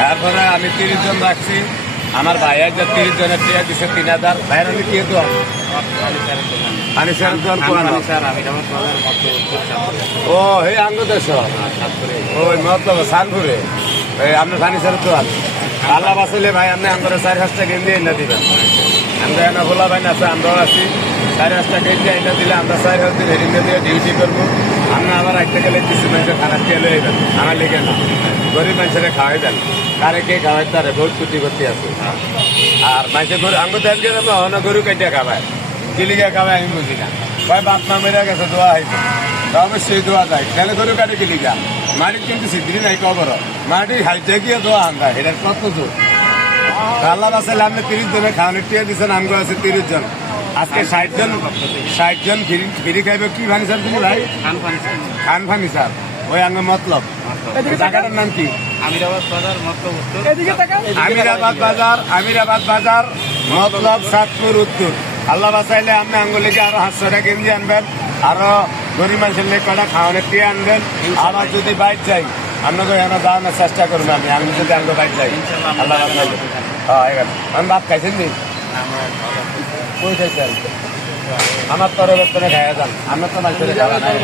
তারপরে আমি 30 জন রাখছি। আমার ভাই একজন 30 জনের টিয়া দিচ্ছে 3000। ভাইয়ের আমি কি দোয়া পানি স্যার দোয়ান কোন ও এই আঙ্গ দেশ ওই মতলব সানপুরে এই আপনি পানি স্যার দোয়ান আল্লাহ বাঁচাইলে ভাই আপনি আমরা 4-5টা গেঞ্জি এনে দিবেন। আমরা এনে ভোলা ভাই আছে, আমরাও আছি। 4-5টা গেঞ্জি এনে দিলে আমরা 4 দিন হেরিংয়ে দিয়ে ডিউটি করবো। আমরা আবার আইতে গেলে কিছু মানুষের খারাপ খেয়ে লইবেন, আমার লিখে না গরিব মানুষের খাওয়াইবেন। কারে কে খাওয়াই তারে বহুত ক্ষতি করতে আছে। আর মাঝে গরু আঙ্গ দেশ গেলে অন্য গরু কেটে খাওয়ায় কিলিগা খাওয়ায় আমি বুঝি না। ভাই বাপ মা মেরে গেছে দোয়া হয়েছে, অবশ্যই দোয়া যায়। তাহলে গরু কাটে কিলিগা মাটির কিন্তু সিদ্ধি নাই কবর মাটি হাইতে গিয়ে দোয়া আনবা এটার কত জোর। আল্লাহ বাসাইলে আপনি 30 জনে খাওয়ানোর টিয়া দিচ্ছেন, আমগো আছে 30 জন। আজকে 60 জন ফিরি খাইবে। কি ফার্নিচার তুমি ভাই? খান ফার্নিচার। ওই আঙ্গ মতলব জায়গাটার নাম কি? আমিরাবাদ বাজার মতলব উত্তর। আমিরাবাদ বাজার মতলব চাঁদপুর উত্তর। আল্লাহ বাসাইলে আপনি আঙ্গুলিকে আরো 500টা গেঞ্জি আনবেন, আরো গরিব মানুষের লেগে কটা খাওয়ানোর টিয়া আনবেন। আবার যদি বাইক যাই আপনাকে এখানে যাওয়ানোর চেষ্টা করবো আমি যদি আঙ্গ বাইক যাই। আল্লাহ বাসাইলে আমি ভাত খাইছেন নি? কই খাইছেন? আমার তরবেতনে খাইয়া যান, আমার তো মানুষের খাওয়া নাই।